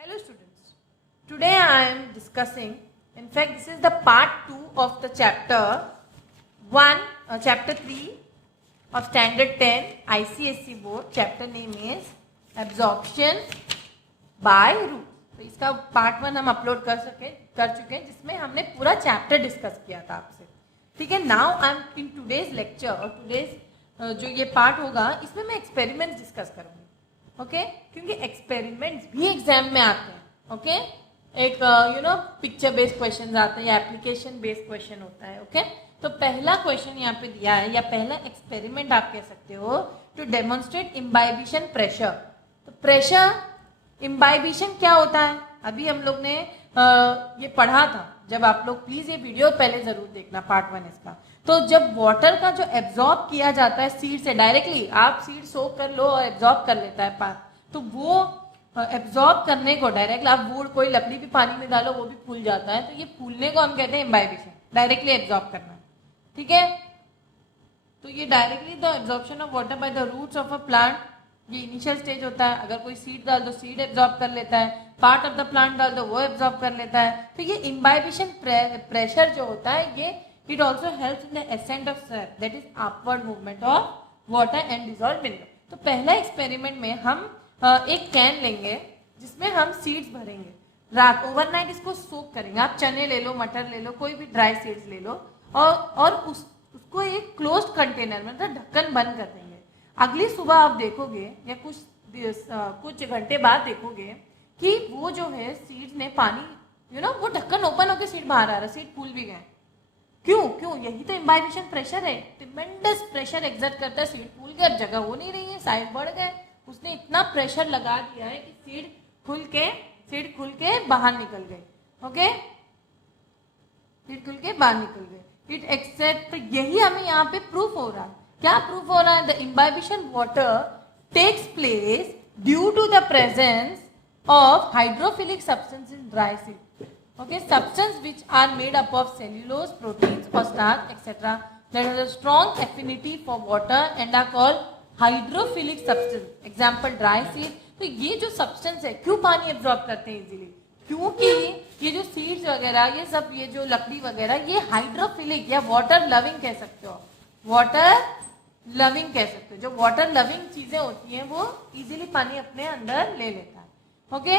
Hello students, today I am discussing, in fact this is the part 2 of the chapter 1, chapter 3 of standard 10 ICSE board. Chapter name is absorption by root. तो इसका part 1 हम upload कर चुके हैं जिसमें हमने पूरा chapter discuss किया था आपसे. ठीक है. Now I am in today's lecture और टुडेज जो ये पार्ट होगा इसमें मैं एक्सपेरिमेंट्स डिस्कस करूंगी. ओके क्योंकि एक्सपेरिमेंट्स भी एग्जाम में आते हैं. ओके एक पिक्चर बेस्ड क्वेश्चन आते हैं या एप्लीकेशन बेस्ड क्वेश्चन होता है. ओके तो पहला क्वेश्चन यहाँ पे दिया है या पहला एक्सपेरिमेंट आप कह सकते हो टू डेमोन्स्ट्रेट इम्बाइबिशन प्रेशर. तो प्रेशर इम्बाइबिशन क्या होता है अभी हम लोग ने ये पढ़ा था. जब आप लोग प्लीज ये वीडियो पहले जरूर देखना पार्ट 1 इसका. तो जब वाटर का जो एब्जॉर्ब किया जाता है सीड से डायरेक्टली, आप सीड सोक कर लो और एब्जॉर्ब कर लेता है पानी, तो वो एब्जॉर्ब करने को डायरेक्टली आप वुड कोई लकड़ी भी पानी में डालो वो भी फूल जाता है. तो ये फूलने को हम कहते हैं इम्बाइबिशन, डायरेक्टली एब्जॉर्ब करना. ठीक है. तो ये directly the absorption of water by the roots of a plant, ये इनिशियल स्टेज होता है. अगर कोई सीड डाल दो सीड एब्जॉर्ब कर लेता है, पार्ट ऑफ द प्लांट डाल दो वो एब्जॉर्ब कर लेता है. तो ये इम्बाइबिशन प्रेशर जो होता है ये it also helps in the ascent of sap, that is upward movement of water and dissolved mineral. तो पहला एक्सपेरिमेंट में हम एक कैन लेंगे जिसमें हम सीड्स भरेंगे. रात ओवरनाइट इसको सोक करेंगे. आप चने ले लो, मटर ले लो, कोई भी ड्राई सीड्स ले लो और उसको एक क्लोज्ड कंटेनर में मतलब ढक्कन बंद कर देंगे. अगली सुबह आप देखोगे या कुछ घंटे बाद देखोगे कि वो जो है सीड्स ने पानी वो ढक्कन ओपन होकर सीड बाहर आ रहा है, सीड फूल भी गए. क्यों यही तो इम्बाइबिशन प्रेशर है. ट्रिमेंडस प्रेशर एक्सर्ट करता है. सीड फूल गए, अब जगह हो नहीं रही है, साइड बढ़ गए. उसने इतना प्रेशर लगा दिया है कि सीड खुल के बाहर निकल गए. ओके सीड खुल के बाहर निकल गए. It except. यही हमें यहाँ पे प्रूफ हो रहा है. क्या प्रूफ हो रहा है? The imbibition water takes place due to the presence of hydrophilic substance in dry seed. Okay, substance which are made up of cellulose, proteins or starch etc. that has a strong affinity for water and are called hydrophilic substance. Example dry seed. तो ये जो substance है क्यों पानी absorb करते हैं easily? क्योंकि ये जो सीड्स वगैरह ये सब ये जो लकड़ी वगैरह ये हाइड्रोफिलिक या वाटर लविंग कह सकते हो. वाटर लविंग कह सकते हो. जो वाटर लविंग चीजें होती हैं वो इजीली पानी अपने अंदर ले लेता है. ओके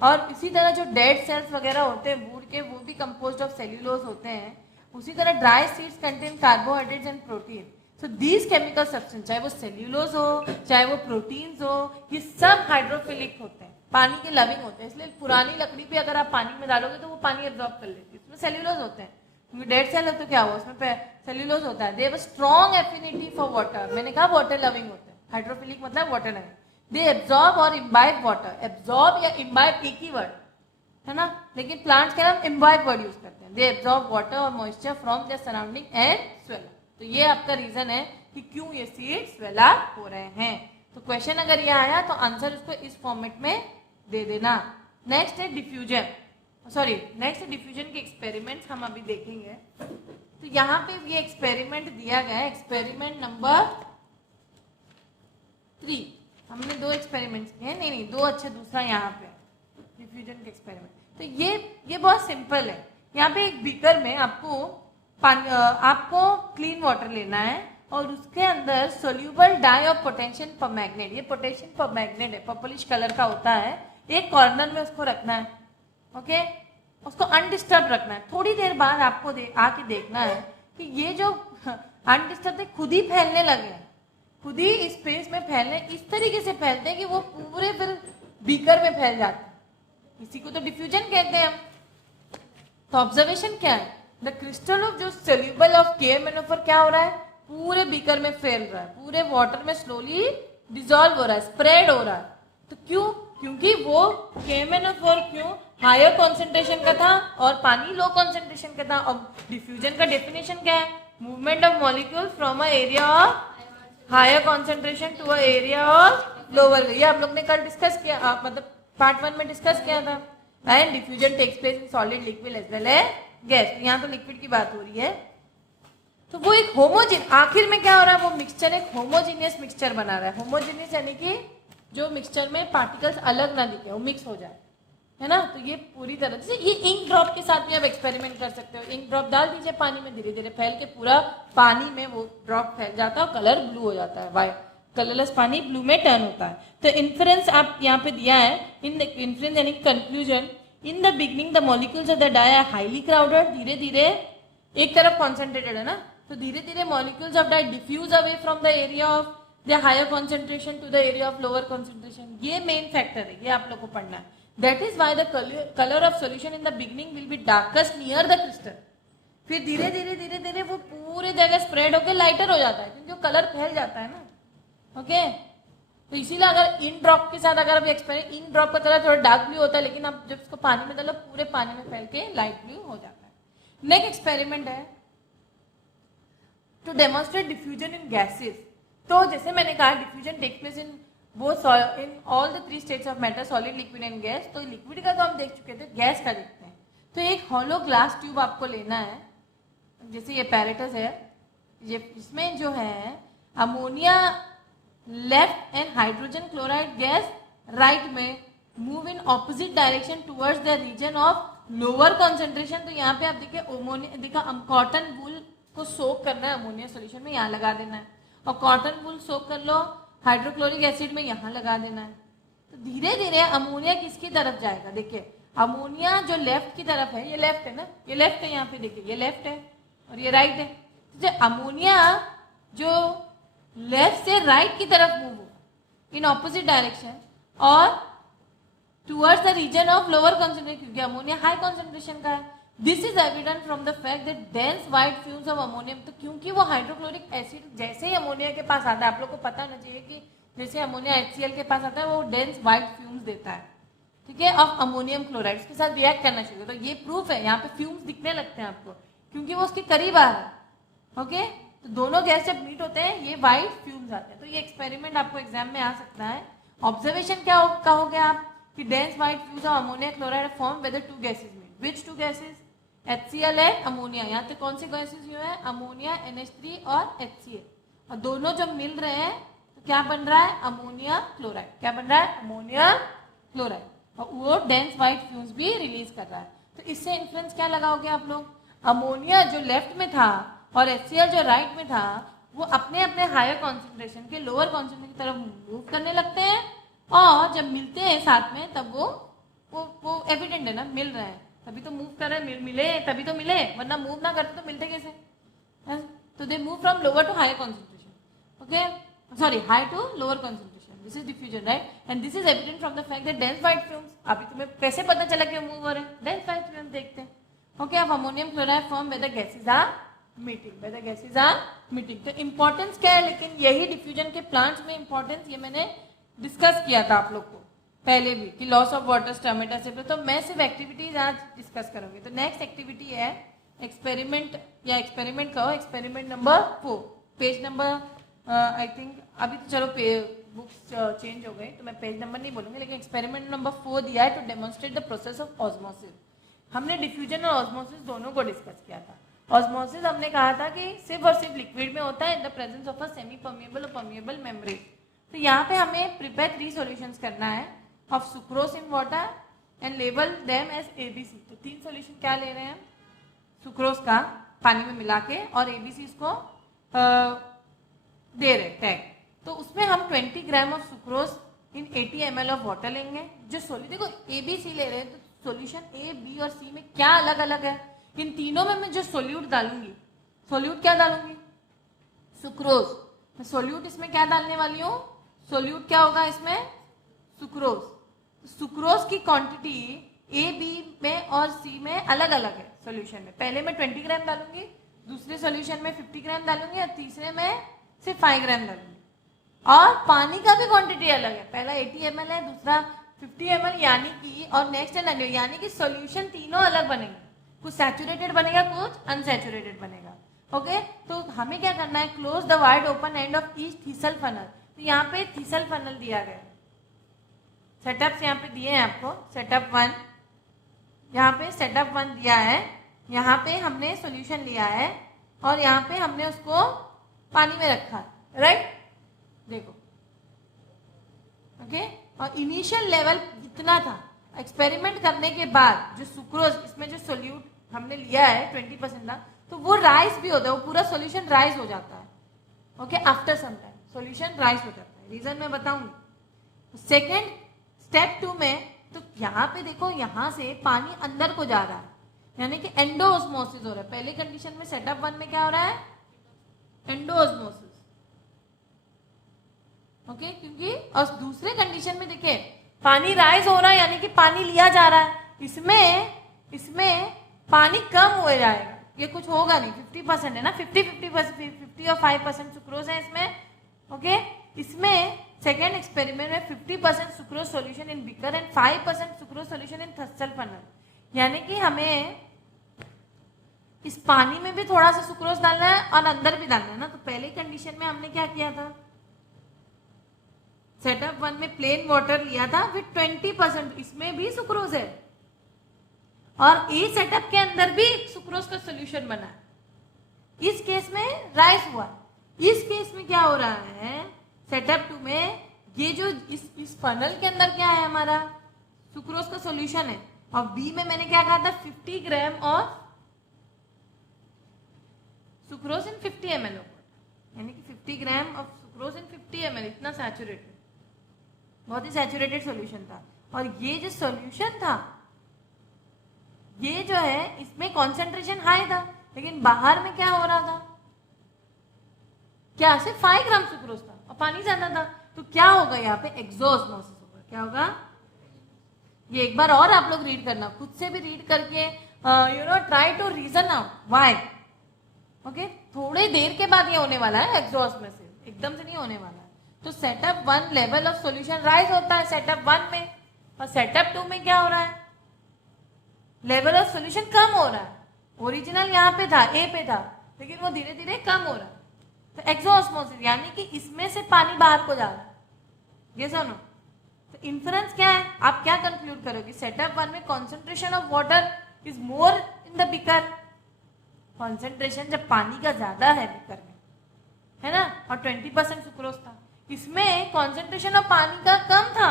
और इसी तरह जो डेड सेल्स वगैरह होते हैं वुड के वो भी कंपोज्ड ऑफ सेल्यूलोज होते हैं. उसी तरह dry seeds contain carbohydrates and protein. So these chemical substance चाहे वो सेल्यूलोज हो चाहे वो प्रोटीन्स हो ये सब हाइड्रोफिलिक होते हैं, पानी के लविंग होते हैं. इसलिए पुरानी लकड़ी भी अगर आप पानी में डालोगे तो वो पानी एब्जॉर्ब कर लेती है. उसमें सेल्यूलोज होते हैं क्योंकि डेड सेल है तो क्या हुआ उसमें सेल्यूलोज होता है. They have a strong affinity for water. मैंने कहा वाटर लविंग होते हैं. हाइड्रोफिलिक मतलब water loving. They absorb or imbibe water. Absorb या imbibe एक ही वर्ड है ना, लेकिन प्लांट्स के नाम imbibe वर्ड यूज करते हैं. They absorb water or moisture from their surrounding and swell up. तो ये आपका रीजन है कि क्यों ये सीड swell up हो रहे हैं. तो क्वेश्चन अगर ये आया तो आंसर उसको इस फॉर्मेट में दे देना. नेक्स्ट है डिफ्यूजन. नेक्स्ट है डिफ्यूजन के एक्सपेरिमेंट्स हम अभी देखेंगे. तो यहाँ पे ये एक्सपेरिमेंट दिया गया है. Experiment number 3. हमने 2 एक्सपेरिमेंट्स किए हैं. नहीं दो अच्छे दूसरा यहाँ पे डिफ्यूजन के एक्सपेरिमेंट. तो ये बहुत सिंपल है. यहाँ पे एक बीकर में आपको क्लीन वाटर लेना है और उसके अंदर soluble dye of potassium permanganate. ये पोटेशियम परमैंगनेट है, पर्पलिश कलर का होता है. एक कॉर्नर में उसको रखना है. ओके उसको अनडिस्टर्ब रखना है. थोड़ी देर बाद आपको आके देखना है कि ये जो अनडिस्टर्ब खुद ही फैलने लगे हैं. खुद ही स्पेस में फैलने इस तरीके से फैलते हैं कि वो पूरे फिर बीकर में फैल जाते हैं. इसी को तो डिफ्यूजन कहते हैं हम. तो ऑब्जर्वेशन क्या है? द क्रिस्टल ऑफ जो सोल्यूबल ऑफ KMnO4 क्या हो रहा है? पूरे बीकर में फैल रहा है, पूरे वाटर में स्लोली डिसॉल्व हो रहा है, स्प्रेड हो रहा है. तो क्यों? क्योंकि वो KMnO4 क्यों हायर कॉन्सेंट्रेशन का था और पानी लो कॉन्सेंट्रेशन का था. और डिफ्यूजन का डेफिनेशन क्या है? Movement of molecule from a area of higher concentration to a area of lower. ये आप लोग ने कल डिस्कस किया, मतलब पार्ट 1 में डिस्कस किया था. And diffusion takes place in solid, liquid as well as gas. यहाँ तो लिक्विड की बात हो रही है. तो वो एक होमोजिन आखिर में क्या हो रहा है? वो मिक्सचर एक होमोजीनियस मिक्सचर बना रहा है. होमोजीनियस यानी कि जो मिक्सचर में पार्टिकल्स अलग ना दिखे, वो मिक्स हो जाए, है ना। तो ये पूरी तरह से ये इंक ड्रॉप के साथ भी आप एक्सपेरिमेंट कर सकते हो। इंक ड्रॉप डाल दीजिए पानी में, धीरे धीरे फैल के पूरा पानी में वो ड्रॉप फैल जाता है और कलर ब्लू हो जाता है, वाइट कलरलेस पानी ब्लू में टर्न होता है। तो इन्फ्रेंस आप यहाँ पे दिया है, इन द इन्फ्रेंस यानी conclusion, in the beginning the molecules of the dye are highly crowded, धीरे धीरे एक तरफ कॉन्सेंट्रेटेड है ना, तो धीरे धीरे molecules of dye diffuse away from the area of the higher concentration to the area of lower concentration. ये मेन फैक्टर है, ये आप लोग को पढ़ना है। That is why the colour of solution in the beginning will be darkest near the crystal, फिर धीरे धीरे धीरे धीरे वो पूरे जगह स्प्रेड होकर लाइटर हो जाता है, क्योंकि कलर फैल जाता है ना। ओके, तो इसीलिए अगर इन ड्रॉप के साथ अगर आप एक्सपेरिमेंट, इन ड्रॉप का कलर थोड़ा डार्क ब्लू होता है, लेकिन आप जब इसको पानी में डालो पूरे पानी में फैल के लाइट ब्लू हो जाता है। नेक्स्ट एक्सपेरिमेंट है to demonstrate diffusion in gases. तो जैसे मैंने कहा diffusion takes place in both in all the 3 states of matter, solid, liquid and gas. तो लिक्विड का तो हम देख चुके थे, गैस का देखते हैं। तो एक हॉलो ग्लास ट्यूब आपको लेना है, जैसे ये पैरेटस है, ये इसमें जो है ammonia left and hydrogen chloride gas right में move in opposite direction towards the region of lower concentration. तो यहाँ पे आप देखिए अमोनिया, देखा कॉटन वूल को सोक करना है अमोनिया सोल्यूशन में, यहाँ लगा देना है, और कॉटन वूल सोक कर लो हाइड्रोक्लोरिक एसिड में, यहाँ लगा देना है। तो धीरे धीरे अमोनिया किसकी तरफ जाएगा, देखिए अमोनिया जो लेफ्ट की तरफ है, ये लेफ्ट है ना, ये लेफ्ट है, यहाँ पे देखिए ये लेफ्ट है और ये राइट है। तो अमोनिया जो लेफ्ट से राइट की तरफ मूव होगा इन ऑपोजिट डायरेक्शन और towards the region of lower concentration, क्योंकि अमोनिया हाई कॉन्सेंट्रेशन का है। This is evident from the fact that dense white fumes of ammonium, तो क्योंकि वो हाइड्रोक्लोरिक एसिड जैसे ही अमोनिया के पास आता है, आप लोग को पता होना चाहिए कि जैसे अमोनिया HCl के पास आता है वो डेंस वाइट फ्यूम्स देता है, ठीक है, ऑफ अमोनियम क्लोराइड, उसके साथ रिएक्ट करना चाहिए। तो ये प्रूफ है, यहाँ पे फ्यूम्स दिखने लगते हैं आपको क्योंकि वो उसके करीब आ रहा है। ओके, तो दोनों गैस जब मीट होते हैं ये वाइट फ्यूम्स आते हैं। तो ये एक्सपेरिमेंट आपको एग्जाम में आ सकता है। ऑब्जर्वेशन क्या कहोगे आप कि dense white fumes of ammonia chloride form whether 2 gases meet, which 2 gases, HCl and ammonia. यहाँ पे कौन से गैसेस जो है अमोनिया NH3 और HCl, और दोनों जब मिल रहे हैं तो क्या बन रहा है अमोनिया क्लोराइड, क्या बन रहा है अमोनिया क्लोराइड, और वो डेंस वाइट फ्यूम्स भी रिलीज कर रहा है। तो इससे इन्फ्लुएंस क्या लगाओगे आप लोग, अमोनिया जो लेफ्ट में था और HCl जो राइट में था वो अपने अपने हायर कॉन्सेंट्रेशन के लोअर कॉन्सेंट्रेशन की तरफ मूव करने लगते हैं, और जब मिलते हैं साथ में तब वो एविडेंट है ना, मिल रहे हैं तभी तो मूव कर रहे हैं, मिले तभी तो मिले, वरना मूव ना करते तो मिलते कैसे। तो they move from lower to higher concentration, okay, sorry high to lower concentration, this is diffusion right, and this is evident from the fact that dense white fumes, अभी तुम्हें कैसे पता चला कि मूव हो रहे हैं, डेंस वाइट फ्यूम्स देखते हैं। ओके, अब ammonium chloride form whether gases are meeting, whether gases are meeting. तो इंपॉर्टेंस क्या है, लेकिन यही डिफ्यूजन के प्लांट्स में इंपॉर्टेंस ये मैंने डिस्कस किया था आप लोग को पहले भी कि लॉस ऑफ वाटर स्टोमेटा से। तो मैं सिर्फ एक्टिविटीज आज डिस्कस करूंगी। तो नेक्स्ट एक्टिविटी है एक्सपेरिमेंट, या एक्सपेरिमेंट कहो, experiment number 4, page number I think, अभी तो चलो बुक्स चेंज हो गई तो मैं पेज नंबर नहीं बोलूंगी, लेकिन एक्सपेरिमेंट नंबर 4 दिया है to demonstrate the process of osmosis. हमने डिफ्यूजन और ऑस्मोसिस दोनों को डिस्कस किया था। ऑस्मोसिस हमने कहा था कि सिर्फ और सिर्फ लिक्विड में होता है in the presence of a semi permeable और परमिएबल मेम्ब्रेन। तो यहाँ पे हमें प्रिपेयर 3 सॉल्यूशंस करना है of sucrose in water and label them as ABC। तो 3 सॉल्यूशन क्या ले रहे हैं, सुक्रोज का पानी में मिला के, और ABC को दे रहे टैग। तो उसमें हम 20 gram of sucrose in 80 ml of water लेंगे। जो सोल्यूशन देखो ABC ले रहे हैं, तो सॉल्यूशन A, B और C में क्या अलग अलग है, इन तीनों में मैं जो सोल्यूट डालूंगी, सोल्यूट क्या डालूंगी, सुक्रोज। मैं सोल्यूट इसमें क्या डालने वाली हूँ, सोल्यूट क्या होगा इसमें, सुक्रोज। सुक्रोज की क्वांटिटी A, B में और C में अलग अलग है सॉल्यूशन में। पहले मैं 20 ग्राम डालूंगी, दूसरे सॉल्यूशन में 50 ग्राम डालूंगी, और तीसरे में सिर्फ 5 ग्राम डालूंगी। और पानी का भी क्वांटिटी अलग है, पहला 80 ml है, दूसरा 50 ml, यानी कि, और नेक्स्ट है यानी कि सॉल्यूशन तीनों अलग बनेंगे, कुछ सैचुरेटेड बनेगा, कुछ अनसैचुरेटेड बनेगा। ओके, तो हमें क्या करना है, close the wide open end of each thistle funnel. तो यहाँ पे थीसल फनल दिया गया, सेटअप्स यहाँ पे दिए हैं आपको, सेटअप 1, यहाँ पे सेटअप 1 दिया है, यहाँ पे हमने सॉल्यूशन लिया है और यहाँ पे हमने उसको पानी में रखा है, राइट, देखो। ओके। और इनिशियल लेवल इतना था, एक्सपेरिमेंट करने के बाद जो सुक्रोज इसमें जो सोल्यूट हमने लिया है 20% था, तो वो राइज भी होता है, वो पूरा सोल्यूशन राइज हो जाता है, okay. After some time solution rise हो जाता है, रीजन मैं बताऊंगी। सेकेंड स्टेप 2 में तो यहाँ पे देखो, यहाँ से पानी अंदर को जा रहा है, यानी कि एंडोऑस्मोसिस हो रहा है। पहले कंडीशन में सेटअप 1 में क्या हो रहा है, एंडोऑस्मोसिस, ओके। क्योंकि और दूसरे कंडीशन में देखिए पानी राइज हो रहा है, यानी कि पानी लिया जा रहा है, इसमें पानी कम हो जाएगा, ये कुछ होगा नहीं, 50% है ना, 50 और 5% सुक्रोज है इसमें, ओके। इसमें सेकेंड एक्सपेरिमेंट में 50% sucrose solution in beaker and 5% sucrose solution in thistle funnel, यानी कि हमें इस पानी में भी थोड़ा सा सुक्रोज डालना है और अंदर भी डालना है ना। तो पहले कंडीशन में हमने क्या किया था, सेटअप 1 में प्लेन वाटर लिया था विथ 20%, इसमें भी सुक्रोज है और ए सेटअप के अंदर भी सुक्रोज का सोल्यूशन बना है। इस केस में राइस हुआ, इस केस में क्या हो रहा है, सेटअप 2 में ये जो इस फनल के अंदर क्या है हमारा सुक्रोज का सोल्यूशन है, और बी में मैंने क्या कहा था 50 gram of sucrose in 50 ml, यानी कि 50 gram of sucrose in 50 ml, इतना सैचुरेटेड, बहुत ही सैचुरेटेड सॉल्यूशन था। और ये जो सॉल्यूशन था, ये जो है इसमें कॉन्सेंट्रेशन हाई था, लेकिन बाहर में क्या हो रहा था, क्या सिर्फ 5 ग्राम सुक्रोज था और पानी ज्यादा था, तो क्या होगा यहाँ पे एक्सोऑस्मोसिस होगा। क्या होगा, ये एक बार और आप लोग रीड करना, खुद से भी रीड करके try to reason out why, okay. थोड़ी देर के बाद ये होने वाला है एक्सोऑस्मोसिस, एकदम से नहीं होने वाला है। तो setup 1 level of solution rise होता है सेटअप 1 में, और सेटअप 2 में क्या हो रहा है, लेवल ऑफ सॉल्यूशन कम हो रहा है। ओरिजिनल यहाँ पे था, ए पे था, लेकिन वो धीरे धीरे कम हो रहा है। तो एक्सोऑस्मोसिस यानी कि इसमें से पानी बाहर को जा रहा है, ये सुनो। तो इन्फरेंस क्या है, आप क्या कंक्लूड करोगे, सेटअप 1 में concentration of water is more in the beaker, concentration जब पानी का ज्यादा है बीकर में, है ना, और 20% सुक्रोज था, इसमें कॉन्सेंट्रेशन ऑफ पानी का कम था,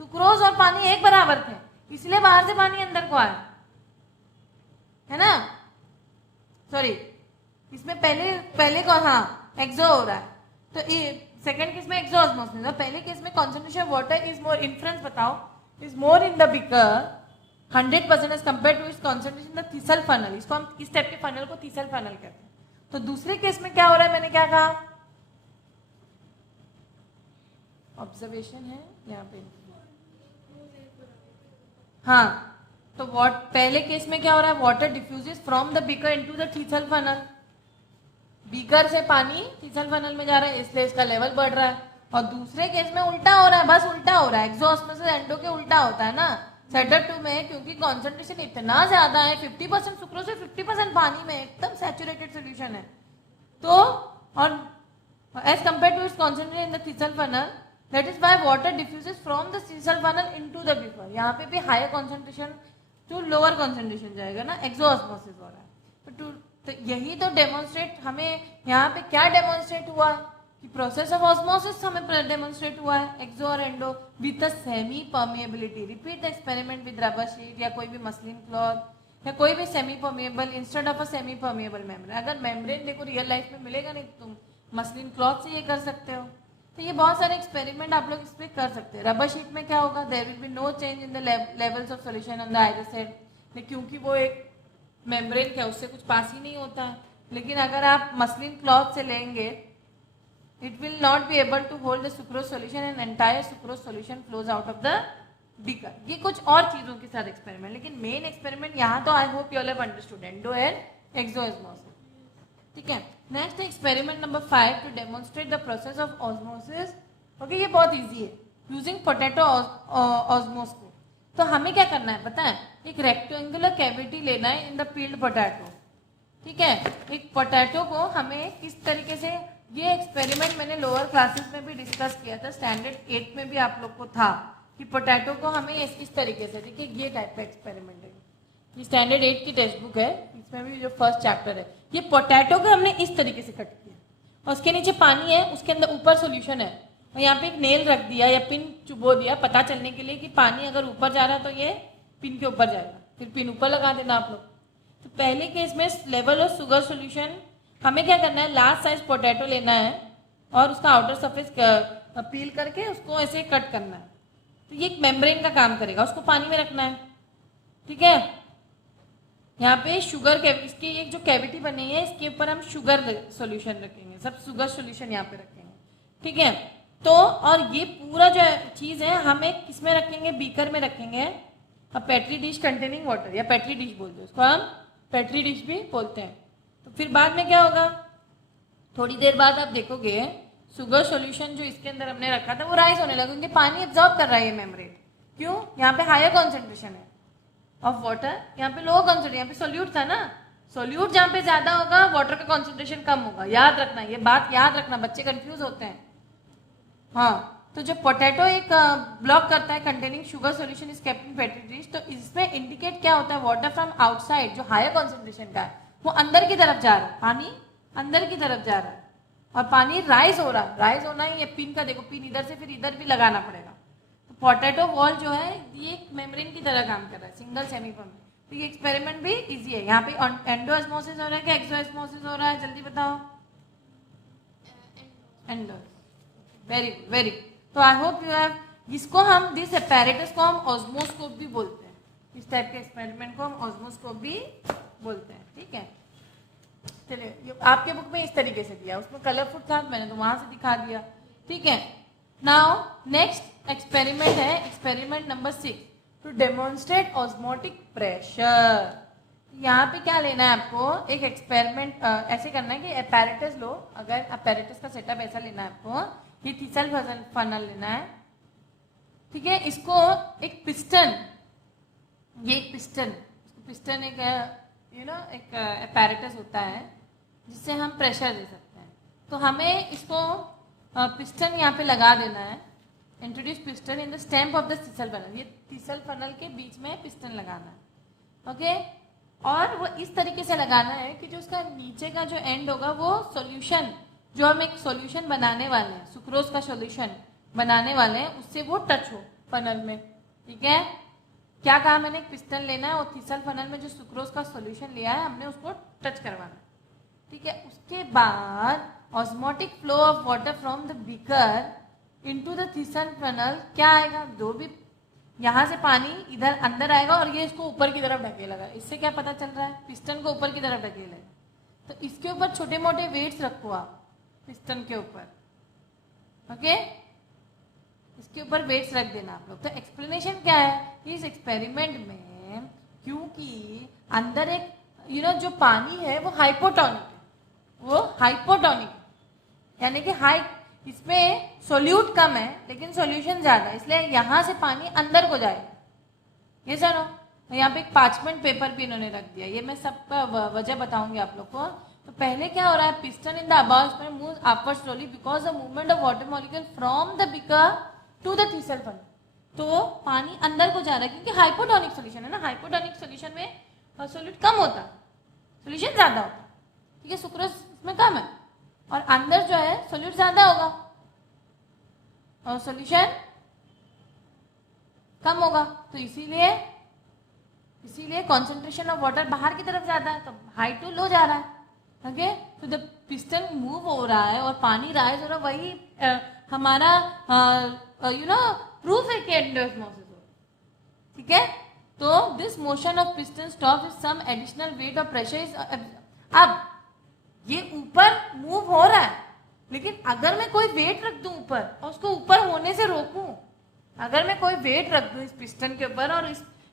सुक्रोज और पानी एक बराबर थे, इसलिए बाहर से पानी अंदर को आया, है ना। सॉरी, इसमें पहले को हाँ एक्सो हो रहा है, तो सेकंड केस में एक्सोऑस्मोसिस, पहले केस में concentration water is more, influence बताओ, is more in the beaker 100% as compare to its concentration the thistle funnel. इसको हम इस टाइप के फनल को थीसल फनल कहते हैं। तो दूसरे केस में क्या हो रहा है, मैंने क्या कहा, ऑब्जर्वेशन है यहाँ पे, हाँ। तो पहले केस में क्या हो रहा है, water diffuses from the beaker into the thistle funnel, beaker से पानी थीसल फनल में जा रहा है, इसलिए इसका लेवल बढ़ रहा है। और दूसरे केस में उल्टा हो रहा है, बस उल्टा हो रहा है, एक्सोऑस्मोसिस एंडो के उल्टा होता है ना। सेटअप 2 में क्योंकि कॉन्सेंट्रेशन इतना ज्यादा है, 50% सुक्रोज से 50% पानी में, एकदम सैचुरेटेड सोल्यूशन है, तो और as compare to its concentration in the thistle funnel, that is why water diffuses from the thistle funnel into the beaker. यहाँ पे भी higher concentration to lower concentration जाएगा ना, एक्सोऑस्मोसिस हो रहा है। तो यही तो डेमोन्स्ट्रेट, हमें यहाँ पे क्या डेमोन्स्ट्रेट हुआ कि प्रोसेस ऑफ ऑस्मोसिस हमें डेमोन्स्ट्रेट हुआ है, एक्सो और endo with semi permeability. Repeat the experiment with rubber sheet या कोई भी मसलिन क्लॉथ या कोई भी semi permeable instead of a semi permeable membrane. अगर मेम्ब्रेन देखो रियल लाइफ में मिलेगा नहीं, तो तुम मसलिन क्लॉथ से ये कर सकते हो। तो ये बहुत सारे एक्सपेरिमेंट आप लोग इस पर कर सकते हैं। रबर शीट में क्या होगा, there will be no change in the levels of solution on the either side, क्योंकि वो एक मेम्ब्रेन क्या उससे कुछ पास ही नहीं होता है। लेकिन अगर आप मसलिन क्लॉथ से लेंगे, it will not be able to hold the sucrose solution and entire sucrose solution flows out of the beaker। ये कुछ और चीजों के साथ एक्सपेरिमेंट, लेकिन मेन एक्सपेरिमेंट यहाँ तो I hope you all have understood endo and exosmosis, ठीक है। Next experiment number 5 to demonstrate the process of osmosis. Okay, ये बहुत इजी है, यूजिंग पोटैटो ऑस्मोस को। तो हमें क्या करना है पता है, एक रेक्टेंगुलर कैविटी लेना है इन द पील्ड पोटैटो, ठीक है। एक पोटैटो को हमें किस तरीके से, ये एक्सपेरिमेंट मैंने लोअर क्लासेस में भी डिस्कस किया था, स्टैंडर्ड 8 में भी आप लोग को था कि पोटैटो को हमें इस तरीके से, देखिए ये टाइप का एक्सपेरिमेंट है, ये स्टैंडर्ड 8 की टेक्स्ट बुक है, इसमें भी जो फर्स्ट चैप्टर है, ये पोटैटो को हमने इस तरीके से कट किया और उसके नीचे पानी है, उसके अंदर ऊपर सॉल्यूशन है और यहाँ पे एक नेल रख दिया या पिन चुबो दिया पता चलने के लिए कि पानी अगर ऊपर जा रहा है तो ये पिन के ऊपर जाएगा, फिर पिन ऊपर लगा देना आप लोग। तो पहले केस में लेवल ऑफ शुगर सॉल्यूशन हमें क्या करना है, लार्ज साइज पोटैटो लेना है और उसका आउटर सरफेस पील करके उसको ऐसे कट करना है। तो ये एक मेम्ब्रेन का काम करेगा, उसको पानी में रखना है, ठीक है। यहाँ पे शुगर इसकी एक जो कैविटी बनी है इसके ऊपर हम शुगर सॉल्यूशन रखेंगे, सब शुगर सॉल्यूशन यहाँ पे रखेंगे, ठीक है। तो और ये पूरा जो चीज है हम एक किसमें रखेंगे, बीकर में रखेंगे, और पेट्री डिश कंटेनिंग वाटर या पेट्री डिश बोलते हैं उसको, हम पेट्री डिश भी बोलते हैं। तो फिर बाद में क्या होगा, थोड़ी देर बाद आप देखोगे शुगर सॉल्यूशन जो इसके अंदर हमने रखा था वो राइज होने लगा, क्योंकि पानी एब्जॉर्ब कर रहा है ये मेम्ब्रेन। क्यों, यहाँ पे हायर कॉन्सेंट्रेशन है ऑफ वाटर, यहाँ पे लोअर कॉन्सेंट्रेशन, यहाँ पे सोल्यूट था ना, सोल्यूट जहाँ पे ज्यादा होगा वाटर का कॉन्सेंट्रेशन कम होगा, याद रखना, ये बात याद रखना, बच्चे कंफ्यूज होते हैं। हाँ, तो जब पोटैटो एक ब्लॉक करता है containing sugar solution is kept in petri dish, तो इसमें इंडिकेट क्या होता है, वाटर फ्रॉम आउटसाइड जो हायर कॉन्सेंट्रेशन का है वो अंदर की तरफ जा रहा है, पानी अंदर की तरफ जा रहा है और पानी राइज हो रहा है। राइज होना ही ये पिन का, देखो पिन इधर से फिर इधर भी लगाना पड़ेगा। तो पोटैटो वॉल जो है ये एक मेम्ब्रेन की तरह काम कर रहा है, सिंगल सेमीफर्म। तो ये एक्सपेरिमेंट भी इजी है। यहाँ पे एंडोऑस्मोसिस हो रहा है कि एक्सोऑस्मोसिस हो रहा है, जल्दी बताओ। Endo, very good, very good. तो आई होप यू हैव, इसको हम दिस एपैरेटस को हम ऑस्मोस्कोप भी बोलते हैं, इस टाइप के एक्सपेरिमेंट को हम ऑस्मोस्कोप भी बोलते हैं, ठीक है। चलिए, आपके बुक में इस तरीके से दिया, उसमें कलरफुल था, मैंने तो वहां से दिखा दिया, ठीक है। नाउ नेक्स्ट एक्सपेरिमेंट है experiment number 6, to demonstrate osmotic pressure. यहाँ पे क्या लेना है आपको, एक एक्सपेरिमेंट ऐसे करना है कि अपैरेटस लो, अगर अपैरेटस का सेटअप ऐसा लेना है आपको, ये तीसल फनल लेना है, ठीक है। इसको एक पिस्टन, ये एक पिस्टन एक एक अपैरेटस होता है जिससे हम प्रेशर दे सकते हैं। तो हमें इसको पिस्टन यहाँ पे लगा देना है, introduce piston in the stem of the thistle funnel, ये तीसल फनल के बीच में पिस्टन लगाना है, ओके। और वो इस तरीके से लगाना है कि जो उसका नीचे का जो एंड होगा वो सॉल्यूशन, जो हम एक सॉल्यूशन बनाने वाले हैं, सुक्रोज का सॉल्यूशन बनाने वाले हैं, उससे वो टच हो फनल में, ठीक है। क्या कहा मैंने, एक पिस्टन लेना है और तीसल फनल में जो सुक्रोज का सॉल्यूशन लिया है हमने उसको टच करवाना, ठीक है। उसके बाद osmotic flow of water from the beaker into the thistle funnel, क्या आएगा, जो भी यहाँ से पानी इधर अंदर आएगा और ये इसको ऊपर की तरफ ढकेलेगा। इससे क्या पता चल रहा है, पिस्टन को ऊपर की तरफ ढकेलेगा। तो इसके ऊपर छोटे मोटे वेट्स रखो आप पिस्टन के ऊपर, ओके, इसके ऊपर वेट्स रख देना आप लोग। तो एक्सप्लेनेशन क्या है कि इस एक्सपेरिमेंट में, क्योंकि अंदर एक जो पानी है वो हाइपोटोनिक है, वो हाइपोटोनिक यानी कि हाई, इसमें सोल्यूट कम है लेकिन सॉल्यूशन ज्यादा, इसलिए यहाँ से पानी अंदर को जाएगा। ये सुनो, यहाँ पे एक पार्चमेंट पेपर भी इन्होंने रख दिया, ये मैं सबका वजह बताऊंगी आप लोग को। तो पहले क्या हो रहा है, piston in the above moves upward slowly because the movement of water molecule from the beaker to the thistle funnel. तो पानी अंदर को जा रहा है क्योंकि हाइपोटोनिक सॉल्यूशन है ना, हाइपोटोनिक सॉल्यूशन में सोल्यूट कम होता है, सॉल्यूशन ज्यादा होता है, ठीक है। सुक्रोज इसमें कम है और अंदर जो है सोल्यूट ज्यादा होगा और सॉल्यूशन कम होगा। तो इसीलिए कॉन्सेंट्रेशन ऑफ वाटर बाहर की तरफ जाता है, तो हाई टू लो जा रहा है, ओके। तो जब पिस्टन मूव हो रहा है और पानी राइज हो रहा है, वही हमारा प्रूफ है कि एंडोऑस्मोसिस हो, ठीक है। तो this motion of piston stop is some additional weight और प्रेशर इज, अब ये ऊपर मूव हो रहा है, लेकिन अगर मैं कोई वेट रख दूं ऊपर और उसको ऊपर होने से रोकूं, अगर मैं कोई वेट रख दूं इस पिस्टन के ऊपर और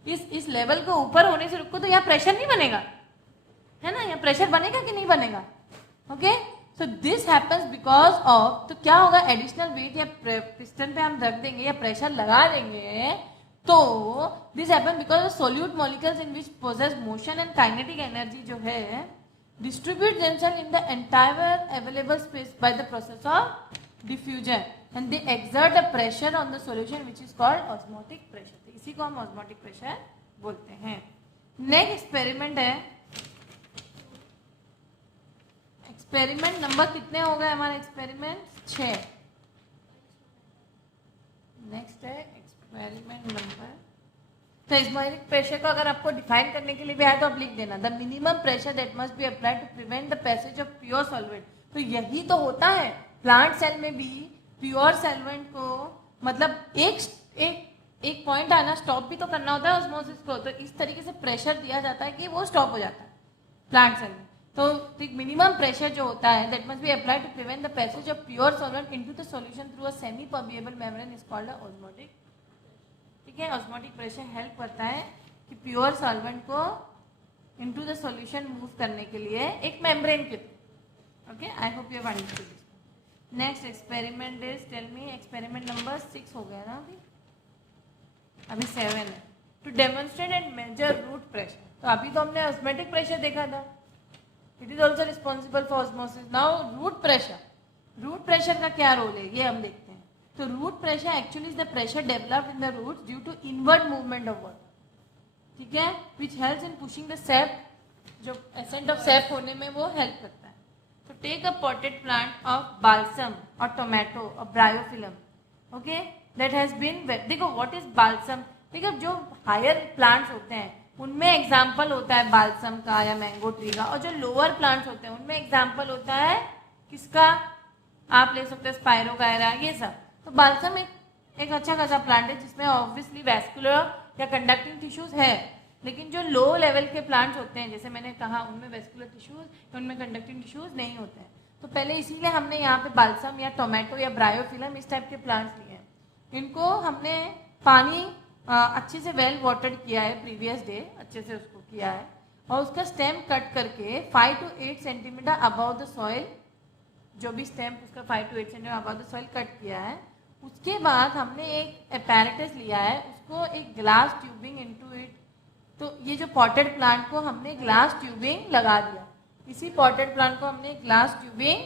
इस लेवल को ऊपर होने से रोकूं, तो यहाँ प्रेशर नहीं बनेगा, है ना, यहाँ प्रेशर बनेगा कि नहीं बनेगा, okay. So this happens because of, तो क्या होगा, एडिशनल वेट या पिस्टन पे हम रख देंगे या प्रेशर लगा देंगे, तो this happens because of solute molecules in which possess motion and kinetic energy जो है distribute themselves in the entire available space by the process of diffusion and they exert a pressure on the solution which is called osmotic pressure। तो इसी को हम osmotic pressure बोलते हैं। Next experiment है, experiment number कितने हो गए हमारे, एक्सपेरिमेंट 6, नेक्स्ट है एक्सपेरिमेंट नंबर। तो एस्मोरिक प्रेशर को अगर आपको डिफाइन करने के लिए भी आया तो आप लिख देना, the minimum pressure that must be applied to prevent the passage of pure solvent. तो यही तो होता है प्लांट सेल में भी, प्योर सॉल्वेंट को मतलब एक पॉइंट आना, स्टॉप भी तो करना होता है ऑस्मोसिस को। तो इस तरीके से प्रेशर दिया जाता है कि वो स्टॉप हो जाता है प्लांट सेल में। तो मिनिमम प्रेशर जो होता है that must be applied to prevent the passage of pure solvent into the solution through a semi permeable membrane is called osmotic. ठीक है, ऑस्मोटिक प्रेशर हेल्प करता है कि प्योर सॉल्वेंट को इनटू द सॉल्यूशन मूव करने के लिए एक मेम्ब्रेन के through. Okay, I hope you have understood this. Next experiment is, tell me experiment number 6 हो गया ना, अभी 7 है। To demonstrate and measure root pressure. तो अभी तो हमने ऑस्मोटिक प्रेशर देखा था, it is also responsible for osmosis. Now root pressure, root pressure का क्या रोल है ये हम देखते हैं। तो root pressure actually is the pressure developed in the root due to inward movement of water. ठीक है, which helps in pushing the sap, जो एसेंट ऑफ सैप होने में वो हेल्प करता है। तो take a potted plant of balsam और टोमेटो और bryophyllum, okay, that has been, देखो व्हाट इज बाल्सम। देखो जो हायर प्लांट्स होते हैं उनमें एग्जाम्पल होता है बाल्सम का या मैंगो ट्री का, और जो लोअर प्लांट्स होते हैं उनमें एग्जाम्पल होता है किसका, आप ले सकते हैं स्पाइरोगायरा, ये सब। तो बाल्सम एक अच्छा खासा प्लांट है जिसमें ऑब्वियसली वैस्कुलर या कंडक्टिंग टिश्यूज है, लेकिन जो लो लेवल के प्लांट्स होते हैं जैसे मैंने कहा उनमें वैस्कुलर टिश्यूज, उनमें कंडक्टिंग टिश्यूज नहीं होते हैं। तो पहले इसीलिए हमने यहाँ पे बाल्सम या टोमेटो या ब्रायोफिलम इस टाइप के प्लांट्स लिए हैं। इनको हमने पानी अच्छे से वेल वाटर्ड किया है, प्रीवियस डे अच्छे से उसको किया है, और उसका स्टेम कट करके 5 to 8 centimetre above the soil, जो भी स्टेम उसका 5 to 8 centimetre above the soil cut किया है। उसके बाद हमने एक अपैरेटस लिया है, उसको एक ग्लास ट्यूबिंग इनटू इट। तो ये जो पॉटेड प्लांट को हमने ग्लास ट्यूबिंग लगा दिया, इसी पॉटेड प्लांट को हमने glass tubing,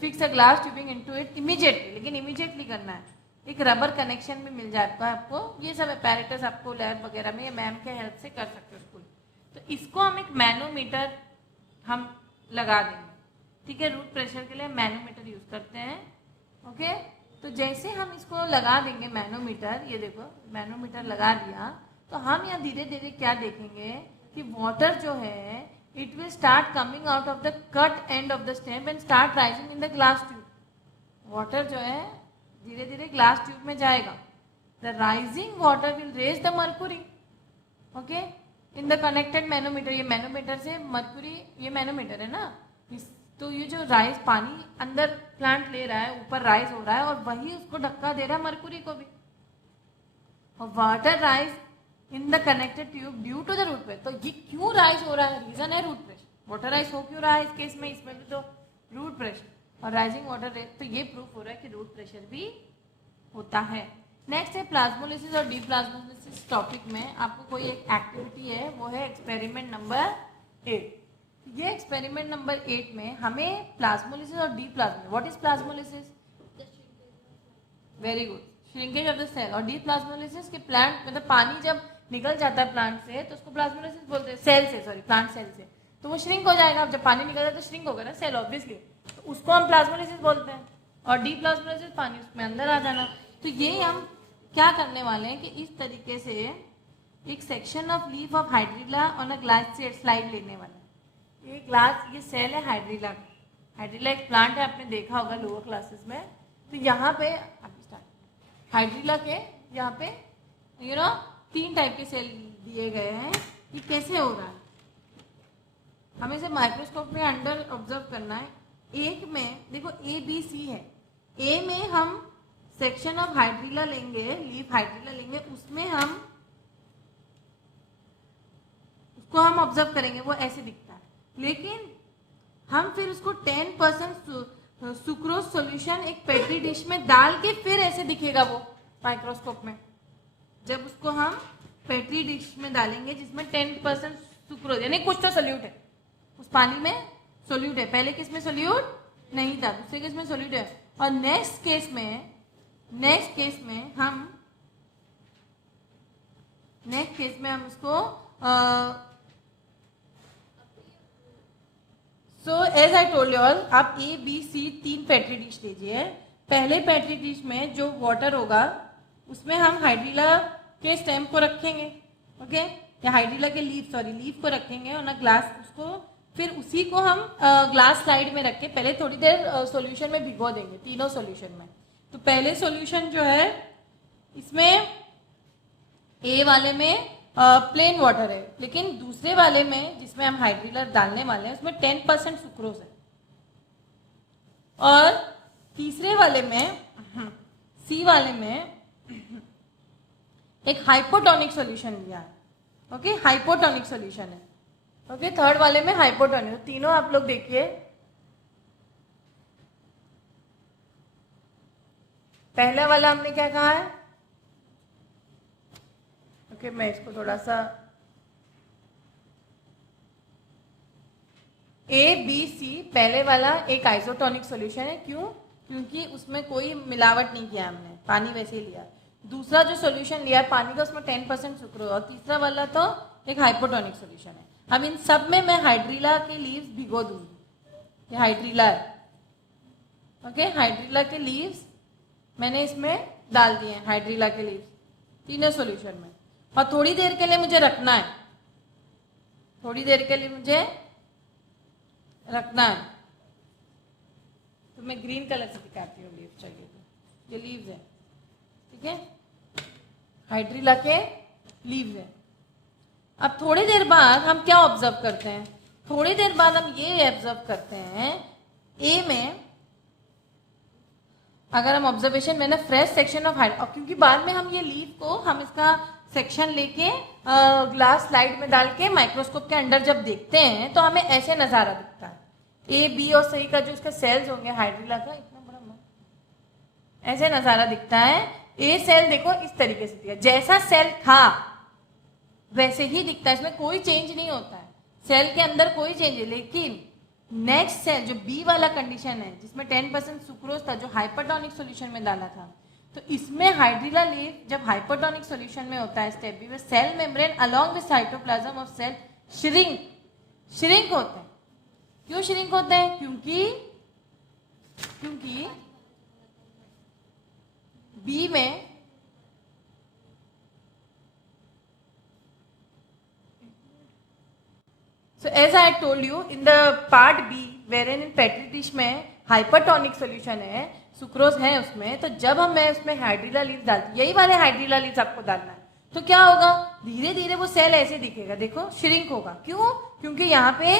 fix a glass tubing into it immediately, लेकिन इमीडिएटली करना है। एक रबर कनेक्शन भी मिल जाएगा आपको, ये सब अपैरेटस आपको लैब वगैरह में मैम के हेल्प से कर सकते हो स्कूल। तो इसको हम एक मैनोमीटर हम लगा देंगे। ठीक है, रूट प्रेशर के लिए मैनोमीटर यूज करते हैं। ओके, तो जैसे हम इसको लगा देंगे मैनोमीटर, ये देखो मैनोमीटर लगा दिया, तो हम यहाँ धीरे धीरे क्या देखेंगे कि वाटर जो है it will start coming out of the cut end of the stem and start rising in the glass tube. Water जो है धीरे धीरे ग्लास ट्यूब में जाएगा। The rising water will raise the mercury, okay, in the connected manometer. ये manometer से mercury, ये manometer है ना, तो ये जो राइज पानी अंदर प्लांट ले रहा है, ऊपर राइज हो रहा है, और वही उसको धक्का दे रहा है मर्क्यूरी को भी। और water rise in the connected tube due to the root pressure. तो ये क्यों राइज हो रहा है, रीजन है रूट प्रेशर। वाटर राइज हो क्यों रहा है इस केस में, इसमें भी तो रूट प्रेशर और राइजिंग वाटर रेट। तो ये प्रूफ हो रहा है कि रूट प्रेशर भी होता है। नेक्स्ट है प्लाज्मोलिसिस और डीप्लाज्मोलिसिस। टॉपिक में आपको कोई एक एक्टिविटी है, वो है एक्सपेरिमेंट नंबर 8। ये एक्सपेरिमेंट नंबर 8 में हमें प्लाज्मोलिसिस और deplasmolysis, what is plasmolysis, very good, shrinkage of the cell. और डीप्लाज्मोलिसिस के प्लांट मतलब पानी जब निकल जाता है प्लांट से तो उसको प्लाज्मोलिसिस बोलते हैं, सेल से, सॉरी प्लांट सेल से, तो वो श्रिंक हो जाएगा। जब पानी निकल जाए तो श्रिंक होगा ना सेल ऑब्वियसली, तो उसको हम प्लाज्मोलिसिस बोलते हैं। और डीप्लाज्मोलिसिस पानी उसमें अंदर आ जाना। तो ये हम क्या करने वाले हैं कि इस तरीके से एक section of leaf of hydrilla on a glass slide लेने वाले हैं। ये ग्लास, ये सेल है हाइड्रिला। हाइड्रिला एक प्लांट है, आपने देखा होगा लोअर क्लासेस में। तो यहाँ पे हाइड्रिला के यहाँ पे यू नो 3 टाइप के सेल दिए गए हैं। ये कैसे हो रहा है, हमें इसे माइक्रोस्कोप में अंडर ऑब्जर्व करना है। एक में देखो ए बी सी है, ए में हम सेक्शन ऑफ हाइड्रिला लेंगे, लीफ हाइड्रिला लेंगे, उसमें हम उसको हम ऑब्जर्व करेंगे, वो ऐसे दिखता है। लेकिन हम फिर उसको 10% सुक्रोज सॉल्यूशन एक पेट्री डिश में डाल के फिर ऐसे दिखेगा वो माइक्रोस्कोप में। जब उसको हम पेट्री डिश में डालेंगे जिसमें 10% सुक्रोज यानी कुछ तो सोल्यूट है, उस पानी में सोल्यूट है। पहले किस में सोल्यूट नहीं था, दूसरे केस में सोल्यूट है। और नेक्स्ट केस में हम उसको so as I told you all, आप A B C 3 petri dish लीजिए। पहले पेट्री डिश में जो वाटर होगा उसमें हम हाइड्रीला के स्टेम को रखेंगे, ओके, या हाइड्रीला के लीफ को रखेंगे और ना ग्लास उसको, फिर उसी को हम ग्लास स्लाइड में रख के पहले थोड़ी देर सॉल्यूशन में भिगो देंगे, तीनों सॉल्यूशन में। तो पहले सॉल्यूशन जो है इसमें ए वाले में प्लेन वाटर है, लेकिन दूसरे वाले में जिसमें हम हाइड्रीला डालने वाले हैं उसमें 10% सुक्रोज है, और तीसरे वाले में सी वाले में एक हाइपोटोनिक सॉल्यूशन लिया है, ओके, हाइपोटोनिक सॉल्यूशन है, ओके, थर्ड वाले में हाइपोटोनिक। तो तीनों आप लोग देखिए, पहला वाला हमने क्या कहा है, ओके, मैं इसको थोड़ा सा ए बी सी, पहले वाला एक आइसोटोनिक सॉल्यूशन है, क्यों, क्योंकि उसमें कोई मिलावट नहीं किया हमने, पानी वैसे ही लिया। दूसरा जो सॉल्यूशन लिया है पानी का उसमें 10% सुक्रोज, और तीसरा वाला तो एक हाइपोटोनिक सॉल्यूशन है। अब इन सब में मैं हाइड्रीला के लीव्स भिगो दूंगी, ये हाइड्रीला है, ओके, हाइड्रीला के लीव्स मैंने इसमें डाल दिए हैं, हाइड्रीला के लीव्स तीनों सॉल्यूशन में, और थोड़ी देर के लिए मुझे रखना है, थोड़ी देर के लिए मुझे रखना है। तो मैं ग्रीन कलर से दिखाती हूँ लीव्स, चाहिए तो ये लीव्स है, ठीक है, हाइड्रीला के लीव्स है। अब थोड़ी देर बाद हम क्या ऑब्जर्व करते हैं, थोड़ी देर बाद हम ये ऑब्जर्व करते हैं ए में, अगर हम ऑब्जर्वेशन में ना फ्रेश सेक्शन ऑफ हाइड, और क्योंकि बाद में हम ये लीफ को हम इसका सेक्शन लेके ग्लास स्लाइड में डाल के माइक्रोस्कोप के अंदर जब देखते हैं तो हमें ऐसे नजारा दिखता है, ए बी और सी का जो इसका सेल्स होंगे हाइड्रीला का, इतना बड़ा ऐसे नजारा दिखता है। ए सेल देखो इस तरीके से दिखा, जैसा सेल था वैसे ही दिखता है, इसमें कोई चेंज नहीं होता है, सेल के अंदर कोई चेंज है। लेकिन नेक्स्ट सेल जो बी वाला कंडीशन है जिसमें 10% सुक्रोज था, जो हाइपरटोनिक सॉल्यूशन में डाला था, तो इसमें हाइड्रीला लीफ जब हाइपरटोनिक सॉल्यूशन में होता है स्टेप बी में, cell membrane along with cytoplasm of cell shrink होते हैं। क्यों श्रिंक होते हैं, क्योंकि बी में So as I told you in the part B, wherein in petri dish में हाइपरटोनिक सॉल्यूशन है, सुक्रोज है उसमें, तो जब हम मैं उसमें हाइड्रीला लीव्स डालती, यही वाले हाइड्रीला लीव्स आपको डालना है, तो क्या होगा, धीरे धीरे वो सेल ऐसे दिखेगा, देखो श्रिंक होगा। क्यों, क्योंकि यहाँ पे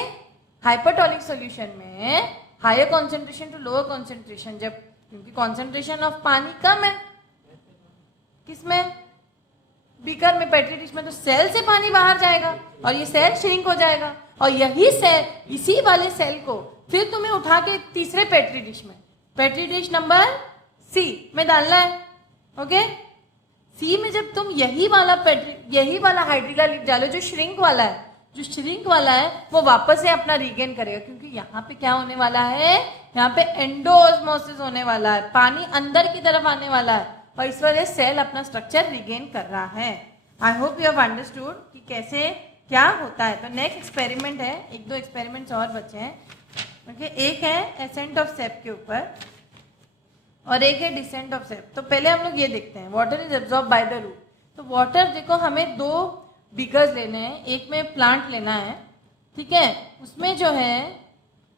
हाइपरटोनिक सॉल्यूशन में higher concentration to lower concentration, जब क्योंकि कॉन्सेंट्रेशन ऑफ पानी कम है किसमें, बीकर में, पेट्री डिश में, तो सेल से पानी बाहर जाएगा और ये सेल श्रिंक हो जाएगा, और यही सेल, इसी वाले सेल को फिर तुम्हें उठा के तीसरे पेट्री डिश में, पेट्री डिश नंबर सी में डालना है, ओके। सी में जब तुम यही वाला हाइड्रीला लीफ डालो जो श्रिंक वाला है, वो वापस से अपना रीगेन करेगा, क्योंकि यहाँ पे क्या होने वाला है, यहाँ पे एंडोऑस्मोसिस होने वाला है, पानी अंदर की तरफ आने वाला है, और इस वजह सेल अपना स्ट्रक्चर रिगेन कर रहा है। आई होप यू हैव अंडरस्टूड कि कैसे क्या होता है। तो नेक्स्ट एक्सपेरिमेंट है, एक दो एक्सपेरिमेंट्स और बचे हैं, ओके। एक है एसेंट ऑफ सेप के ऊपर और एक है डिसेंट ऑफ सेप। तो पहले हम लोग ये देखते हैं, water is absorb by the root. तो वाटर देखो, हमें 2 बीकर्स लेने हैं, एक में प्लांट लेना है, ठीक है, उसमें जो है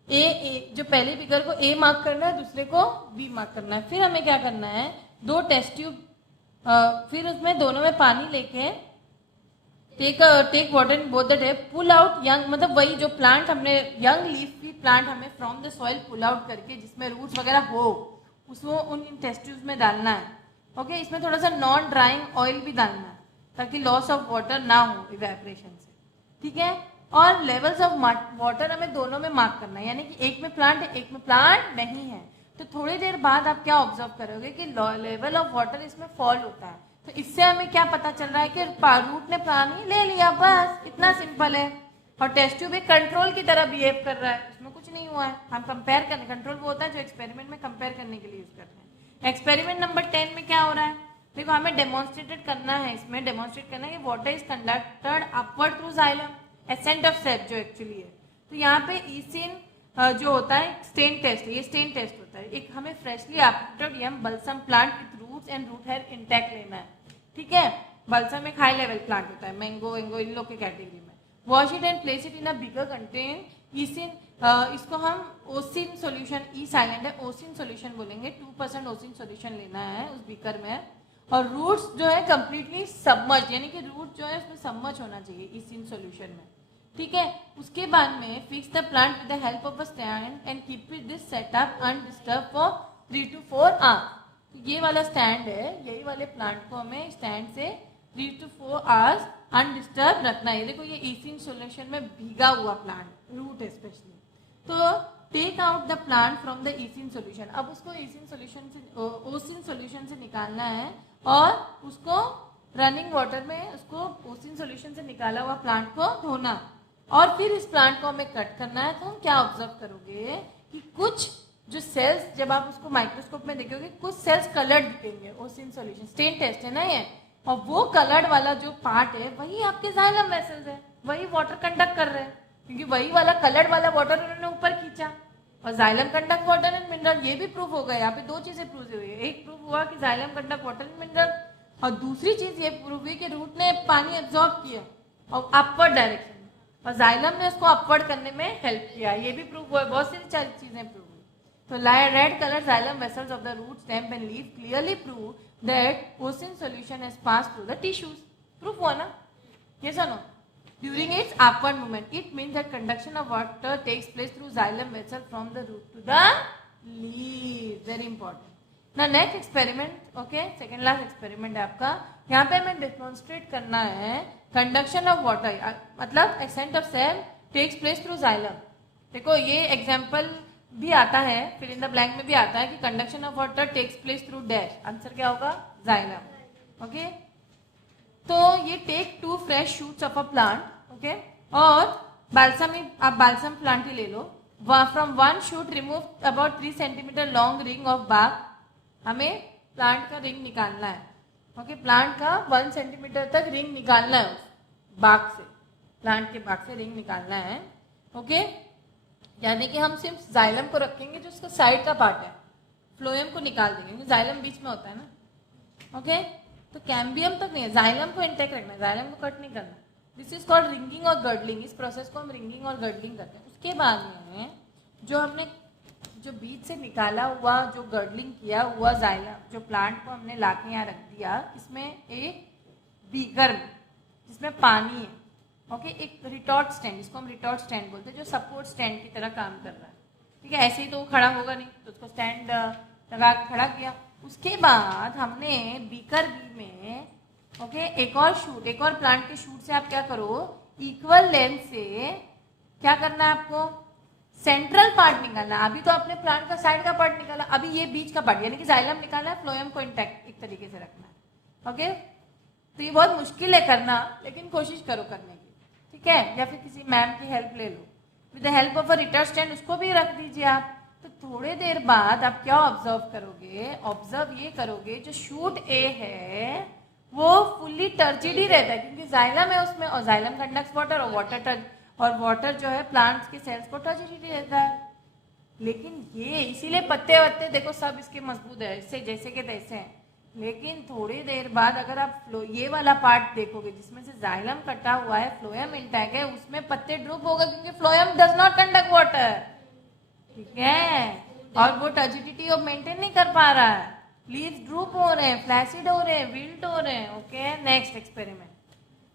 ए जो पहले बीकर को ए मार्क करना है, दूसरे को बी मार्क करना है। फिर हमें क्या करना है, 2 टेस्ट ट्यूब, फिर उसमें दोनों में पानी लेके take water in both the tape, pull out young, मतलब वही जो प्लांट हमने यंग लीफी प्लांट हमें from the soil pull out करके जिसमें रूट्स वगैरह हो, उसको उन टेस्ट ट्यूब्स में डालना है, ओके। इसमें थोड़ा सा नॉन ड्राइंग ऑयल भी डालना है ताकि लॉस ऑफ वाटर ना हो इवेपोरेशन से, ठीक है। और लेवल्स ऑफ वाटर हमें दोनों में मार्क करना है, यानी कि एक में प्लांट है, एक में प्लांट नहीं है। तो थोड़ी देर बाद आप क्या ऑब्जर्व करोगे कि लेवल ऑफ वाटर इसमें फॉल होता है। तो इससे हमें क्या पता चल रहा है कि रूट ने पानी ले लिया, बस इतना सिंपल है। और टेस्ट ट्यूब एक कंट्रोल की तरह बिहेव कर रहा है, उसमें कुछ नहीं हुआ है। हम कंपेयर करने, कंट्रोल वो होता है जो एक्सपेरिमेंट में कंपेयर करने के लिए यूज करते हैं। एक्सपेरिमेंट नंबर 10 में क्या हो रहा है, देखो हमें डेमोन्स्ट्रेटेड करना है, इसमें डेमोन्स्ट्रेट करना है कि water is conducted upward through xylem, ascent of sap जो एक्चुअली है। तो यहाँ पे ईसिन जो होता है स्टेन टेस्ट है, ये स्टेन टेस्ट होता है। एक हमें freshly uprooted yam balsam plant with root shoots and root hair intact लेना है, ठीक है। बल्सम एक हाई लेवल प्लांट होता है, मैंगो वेंगो इन लोग के कैटेगरी में। Wash it and place it in a bigger containing eosin, इसको हम ओसिन सॉल्यूशन, ई साइलेंट है, ओसिन सॉल्यूशन बोलेंगे। 2% ओसिन सॉल्यूशन लेना है उस बीकर में, और रूट्स जो है कंप्लीटली सबमर्ज, यानी कि रूट जो है उसमें सबमर्ज होना चाहिए ईसिन सॉल्यूशन में, ठीक है। उसके बाद में fix the plant with the help of a stand and keep it this setup undisturb for 3 to 4 hours. ये वाला स्टैंड है, यही वाले प्लांट को हमें स्टैंड से 3 to 4 आवर्स अनडिस्टर्ब रखना है। देखो ये ईसिन सॉल्यूशन में भीगा हुआ प्लांट, रूट स्पेशली। तो take out the plant from the eosin solution. अब उसको ईसिन सॉल्यूशन से, ओसिन सॉल्यूशन से निकालना है, और उसको रनिंग वाटर में उसको ओसिन सॉल्यूशन से निकाला हुआ प्लांट को धोना, और फिर इस प्लांट को हमें कट करना है। तो हम क्या ऑब्जर्व करोगे कि कुछ जो सेल्स, जब आप उसको माइक्रोस्कोप में देखोगे, कुछ सेल्स कलर्ड दिखेंगे। ओसिन सॉल्यूशन स्टेन टेस्ट है ना ये, और वो कलर्ड वाला जो पार्ट है वही आपके जाइलम वेसल्स है, वही वाटर कंडक्ट कर रहे हैं, क्योंकि वही वाला कलर्ड वाला वाटर उन्होंने ऊपर खींचा। और xylem conduct water and mineral, ये भी प्रूफ हो गया। यहाँ पे 2 चीजें प्रूफ हुई है। एक प्रूफ हुआ कि xylem conduct water and mineral, और दूसरी चीज ये प्रूफ हुई कि रूट ने पानी एब्जॉर्ब किया और अपवर्ड डायरेक्शन में, और जाइलम ने उसको अपवर्ड करने में हेल्प किया। ये भी प्रूफ हुआ है, बहुत सारी चीजें प्रूफ हुई। तो red colour xylem vessels of the root, stem and leaf clearly prove that eosin solution has passed through the tissues. Proof हुआ ना, यस और no? During its upward movement, it means that conduction of water takes place through xylem vessel from the root to the leaf. Very important. Now next experiment, okay, second last experiment है आपका। यहाँ पे हमें demonstrate करना है conduction of water, मतलब ascent of cell takes place through xylem। देखो ये example भी आता है, fill in the blank में भी आता है कि conduction of water takes place through dash। Answer क्या होगा? xylem, okay। तो ये take 2 fresh shoots of a plant, okay, और बाल्सम, आप बाल्सम प्लांट ही ले लो। From 1 shoot remove about 3 centimetre long ring of bark. हमें प्लांट का रिंग निकालना है, ओके, प्लांट का 1 सेंटीमीटर तक रिंग निकालना है उस बाग से, प्लांट के बाग से रिंग निकालना है, ओके। यानी कि हम सिर्फ जाइलम को रखेंगे जो उसका साइड का पार्ट है, फ्लोएम को निकाल देंगे, जाइलम बीच में होता है ना, ओके। तो कैम्बियम तक नहीं है, जाइलम को इंटेक्ट रखना है, जाइलम को कट नहीं करना। दिस इज कॉल्ड रिंगिंग और गर्डलिंग। इस प्रोसेस को हम रिंगिंग और गर्डलिंग करते हैं। उसके बाद में जो हमने जो बीज से निकाला हुआ, जो गर्डलिंग किया हुआ जाइलम, जो प्लांट को हमने लाके यहाँ रख दिया, इसमें एक बीकर में जिसमें पानी है, ओके, एक रिटॉर्ट स्टैंड, जिसको हम रिटॉर्ट स्टैंड बोलते हैं, जो सपोर्ट स्टैंड की तरह काम कर रहा है, ठीक है। ऐसे ही तो वो खड़ा होगा नहीं, तो उसको स्टैंड लगा के खड़ा किया। उसके बाद हमने बीकर बी में, ओके, एक और शूट, एक और प्लांट के शूट से आप क्या करो, इक्वल लेंथ से क्या करना है आपको, सेंट्रल पार्ट निकालना। अभी तो आपने प्लांट का साइड का पार्ट निकाला, अभी ये बीच का पार्ट, यानी कि जाइलम निकाला है, फ्लोएम को इंटैक्ट एक तरीके से रखना है, ओके। तो ये बहुत मुश्किल है करना, लेकिन कोशिश करो करने की, ठीक है। या फिर किसी मैम की हेल्प ले लो, with the help of a retort stand उसको भी रख दीजिए आप। तो थोड़े देर बाद आप क्या ऑब्जर्व करोगे, ऑब्जर्व ये करोगे जो शूट ए है वो फुल्ली टर्चिड ही रहता है, क्योंकि जाइलम है उसमें, और जाइलम कंडक्ट्स वाटर, और वाटर जो है प्लांट्स के सेल्स को टर्चिड ही रहता है। लेकिन ये इसीलिए पत्ते वत्ते देखो सब इसके मजबूत है, इससे जैसे के तैसे हैं। लेकिन थोड़ी देर बाद अगर आप ये वाला पार्ट देखोगे जिसमें से जाइलम कटा हुआ है, फ्लोएम इंटैक्ट है, उसमें पत्ते ड्रूप होगा, क्योंकि phloem does not conduct water, ठीक है, और वो टर्जिडिटी अब मेंटेन नहीं कर पा रहा है, लीव्स ड्रूप हो रहे हैं, फ्लैसिड हो रहे हैं, विल्ट हो रहे हैं, okay. Next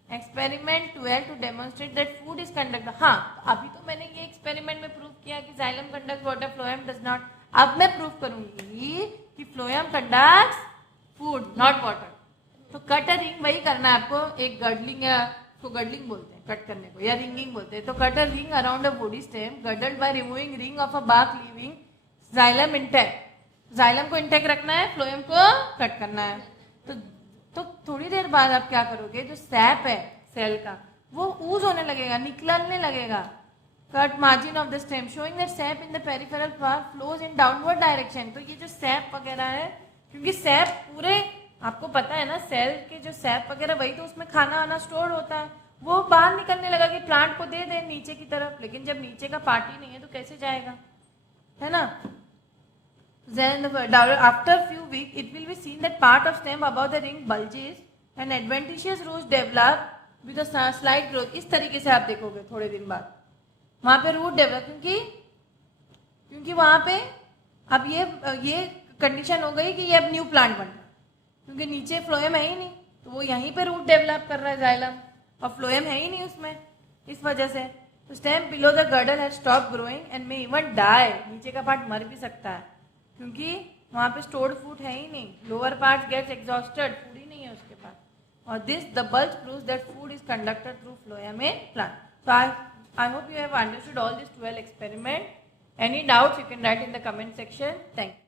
experiment 12 to demonstrate that food is conduct. हाँ, अभी तो मैंने ये एक्सपेरिमेंट में प्रूव किया कि xylem conduct water, phloem does not. अब मैं प्रूव करूंगी कि phloem conducts food not water. तो कट अ रिंग वही करना है आपको, एक गर्डलिंग, या उसको गर्डलिंग बोलते हैं कट करने को, या रिंगिंग बोलते हैं। तो cut a ring around a body stem girdled by removing ring of a bark leaving xylem intact. Xylem को इंटैक्ट रखना है, फ्लोएम को कट करना है। तो थोड़ी देर बाद आप क्या करोगे, जो सैप है सेल का वो ऊज होने लगेगा, निकलने लगेगा। Cut margin of the stem showing that SAP in the peripheral part flows in downward direction. तो ये जो सैप वगैरह है, क्योंकि सैप पूरे आपको पता है ना, सेल के जो सैप वगैरह वही तो उसमें खाना आना स्टोर होता है, वो बाहर निकलने लगा कि प्लांट को दे दे नीचे की तरफ। लेकिन जब नीचे का पार्ट ही नहीं है तो कैसे जाएगा, है ना। Then after few weeks, it will be seen that part of stem above the ring bulges and adventitious roots develop with a slight growth. इस तरीके से आप देखोगे थोड़े दिन बाद वहाँ पे रूट डेवलप, क्योंकि वहाँ पे अब ये कंडीशन हो गई कि ये अब न्यू प्लांट बन रहा है, क्योंकि नीचे फ्लोएम है ही नहीं, तो वो यहीं पे रूट डेवलप कर रहा है जाइलम, और फ्लोएम है ही नहीं उसमें, इस वजह से तो stem below the girdle has stop growing and may even die, नीचे का पार्ट मर भी सकता है क्योंकि वहाँ पे स्टोर्ड फूड है ही नहीं, lower part gets exhausted, food ही नहीं है उसके पास, और this the bulge proves that food is conducted through phloem in plant. So I hope you have understood all these 12 experiments. Any doubts you can write in the comment section. Thank you.